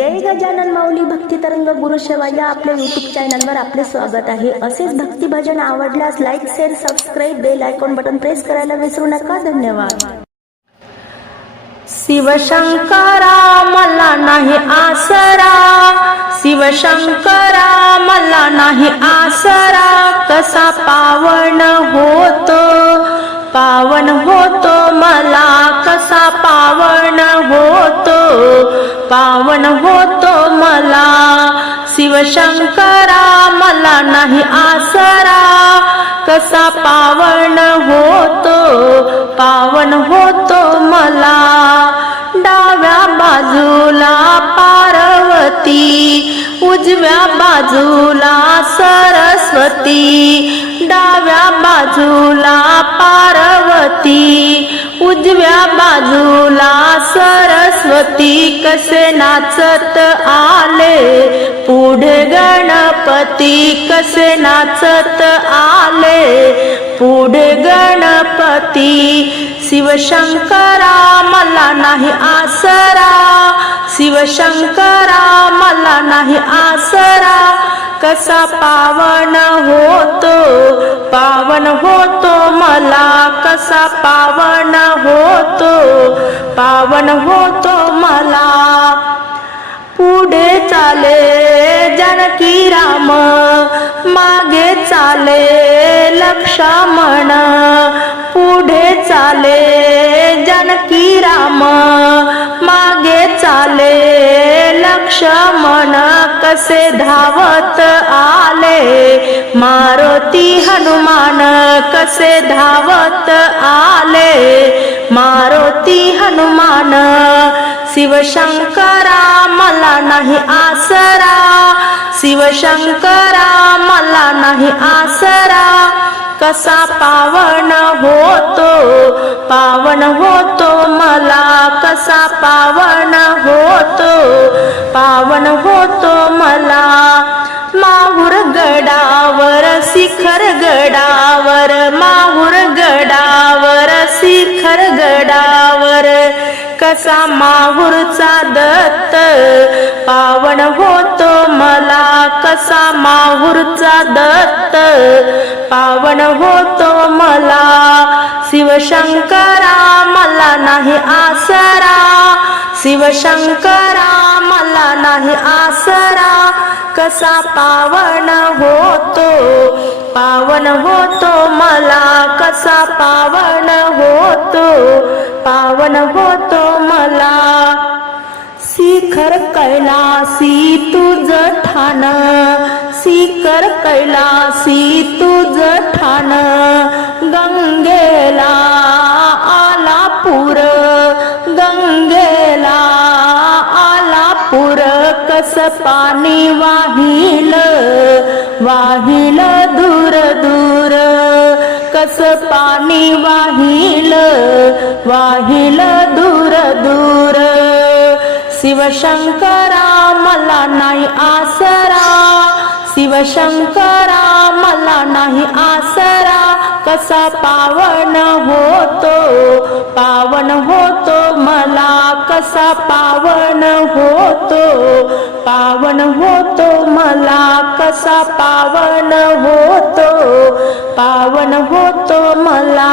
जय गजानन माऊली भक्ती तरंग गुरु शेवा या आपल्या युट्यूब चॅनलवर आपले स्वागत आहे. असेच भक्ती भजन आवडल्यास like share subscribe bell icon button press करायला विसरू नका. धन्यवाद. शिवशंकरा मला नाही आसरा. शिवशंकरा मला नाही आसरा. कसा पावन होतो? पावन होतो मला कसा पावन होतो? पावन होतो मला. शिवशंकरा मला नाही आसरा. कसा पावन होतो पावन होतो मला. डाव्या बाजूला पार्वती उजव्या बाजूला सरस्वती. डाव्या बाजूला पार्वती उजव्या बाजूला सरस्वती कसे नाचत आले? पुढे गणपती कसे नाचत आले? पुढे गणपती शिवशंकरा मला नाही आसरा. शिवशंकरा मला नाही आसरा. कसा पावन होतो? पावन होतो कसा पावन होतो पावन होतो मला. पुढे चाले जानकी राम मागे चाले लक्षामण पुढे चाले जानकी राम मागे चाले लक्ष्मण कसे धावत आले मारुती हनुमान कसे धावत आले? मारुती हनुमान शिवशंकरा मला नाही आसरा. शिवशंकरा मला नाही आसरा. कसा पावन होतो पावन होतो मला. कसा पावन होतो पावन होतो मला. माहुर कसा माहूरचा दत्त? पावन होतो मला कसा माहुरचा दत्त? पावन होतो मला शिवशंकरा मला नाही आसरा. शिवशंकरा मला नाही आसरा. कसा पावन होतो पावन होतो मला कसा पावन होतो पावन होतो मला. शिखर कैलासी तुझ ठाण शिखर कैलासी तुझ ठाण. गंगेला आला पूर कस पाणी वाहिल वाहिल दूर दूर. कस पाणी वाहिल वाहिल दूर दूर. शिवशंकरा मला नाही आसरा. शिवशंकरा मला नाही आसरा. कसा पावन होतो पावन कसा पावन होतो? पावन होतो मला कसा पावन होतो? पावन होतो मला